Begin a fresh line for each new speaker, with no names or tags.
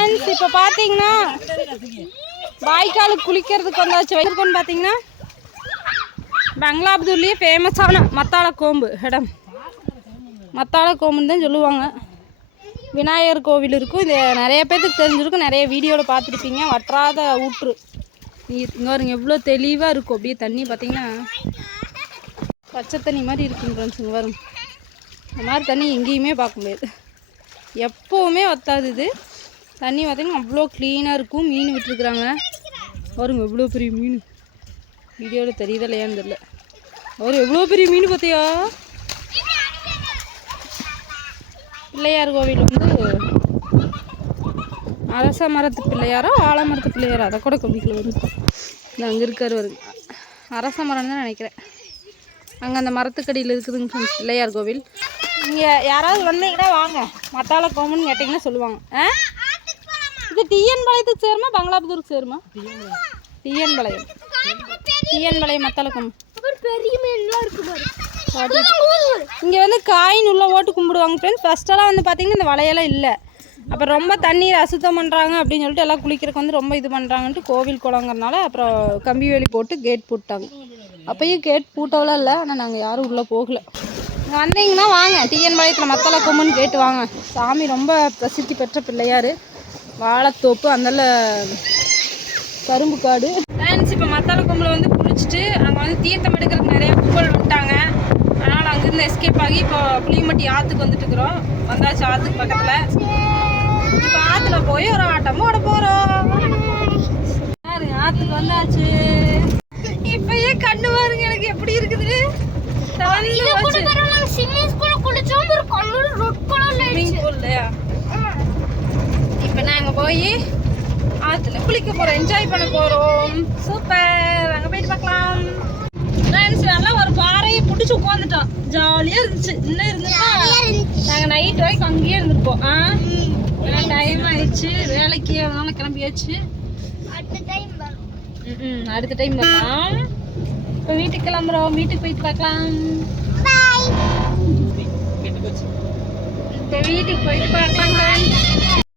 Friends இப்போ பார்த்தீங்கன்னா வாய்க்கால் குளிக்கிறதுக்கு வந்தாச்சு. வச்சிருக்கோன்னு பார்த்தீங்கன்னா பங்களாபுதூர்லேயே ஃபேமஸான மத்தாள கோம்பு இடம். மத்தாள கோம்புன்னு தான் சொல்லுவாங்க. விநாயகர் கோவில் இருக்கும். இது நிறைய பேர்த்துக்கு தெரிஞ்சிருக்கும். நிறைய வீடியோவில் பார்த்துருப்பீங்க. வற்றாத ஊற்று. இங்கே வருங்க எவ்வளோ தெளிவாக இருக்கும். அப்படியே தண்ணி பார்த்தீங்கன்னா பச்சை தண்ணி மாதிரி இருக்குங்க ஃப்ரெண்ட்ஸ் இங்கே வரும் இந்த மாதிரி தண்ணி எங்கேயுமே பார்க்க முடியாது. எப்போவுமே வத்தாது இது. தண்ணி பார்த்தீங்கன்னா அவ்வளோ க்ளீனாக இருக்கும். மீன் விட்டுருக்குறாங்க. பாருங்க எவ்வளோ பெரிய மீன். வீடியோவில் தெரியுதா இல்லையான்னு தெரியல. ஒரு எவ்வளோ பெரிய மீன் பார்த்தியா? பிள்ளையார் கோவில் வந்து அரச மரத்து பிள்ளையாரோ ஆலமரத்து பிள்ளையாரோ? அதை கூட கோவிலுக்குள்ள வரும் இது அங்கே இருக்கார் வருங்க அரச மரம் தான் நினைக்கிறேன். அங்கே அந்த மரத்துக்கடியில் இருக்குதுங்க friends, பிள்ளையார் கோவில். இங்கே யாராவது வந்தீங்கன்னா வாங்க. மத்தால கோமுன்னு கேட்டிங்கன்னா சொல்லுவாங்க. ஆ? இது டிஎன் பாளையத்துக்கு சேருமா பங்களாபுதூருக்கு சேருமா? டிஎன் பாளையம் டிஎன் பாளையம் மத்தாள
பெரிய மீன்லாம் இருக்கு
இங்கே வந்து காயின் உள்ள ஓட்டு கும்பிடுவாங்க ஃப்ரெண்ட்ஸ் ஃபஸ்ட்டெல்லாம் வந்து பார்த்தீங்கன்னா இந்த வலையெல்லாம் இல்லை. அப்புறம் ரொம்ப தண்ணீர் அசுத்தம் பண்ணுறாங்க அப்படின்னு சொல்லிட்டு எல்லாம் குளிக்கிறதுக்கு வந்து ரொம்ப இது பண்ணுறாங்கன்ட்டு கோவில் குளங்கிறனால அப்புறம் கம்பி வேலி போட்டு கேட் போட்டாங்க. அப்பயும் கேட் பூட்டவெல்லாம் இல்லை ஆனால் நாங்கள் யாரும் உள்ளே போகல. வந்தீங்கன்னா வாங்க. டிஎன் பாளையத்தில் மத்தள கொம்முன்னு கேட்டு வாங்க. சாமி ரொம்ப பிரசித்தி பெற்ற பிள்ளையார். வாழைத்தோப்பு அந்தால கரும்பு காடு. ஃப்ரெண்ட்ஸ் இப்போ மத்தாள கொம்பில் வந்து குளிச்சுட்டு அங்கே வந்து தீர்த்தம் எடுக்கிறதுக்கு நிறைய கும்பல் விட்டாங்க அதனால் அங்கேருந்து எஸ்கேப் ஆகி இப்போ புளியம்பட்டி ஆற்றுக்கு வந்துட்டு இருக்கிறோம். வந்தாச்சு ஆற்றுக்கு பக்கத்தில். இப்போ ஆற்றுல போய் ஒரு ஆட்டம் போட போகிறோம் பாருங்க ஆற்றுக்கு வந்தாச்சு. இப்பயே கண்ணு பாருங்க எனக்கு எப்படி இருக்குது. தண்ணி
நாங்க ஸ்விம்மிங் ஸ்கூல்ல குளிச்சோம் ஒரு கண்ணு ரெட் கலர்ல
நாங்கள் போய் ஆற்றுல குளிக்க போகிறோம் என்ஜாய் பண்ண போகிறோம் சூப்பர் அங்கே போயிட்டு பார்க்கலாம். நல்லா ஒரு பாறையை பிடிச்சி உட்காந்துட்டோம் ஜாலியாக இருந்துச்சு. இன்னும் இருந்துட்டா நாங்கள் நைட் வரைக்கும் அங்கேயே இருந்திருப்போம். ஆ? டைம் ஆயிடுச்சு. வேலைக்கு அதனால கிளம்பியாச்சு.
அடுத்த டைம் வரும்.
ம் அடுத்த டைம் வரலாம் இப்போ வீட்டுக்கு கிளம்புறோம். வீட்டுக்கு போயிட்டு பார்க்கலாம். இப்போ வீட்டுக்கு போயிட்டு பார்க்கலாம்.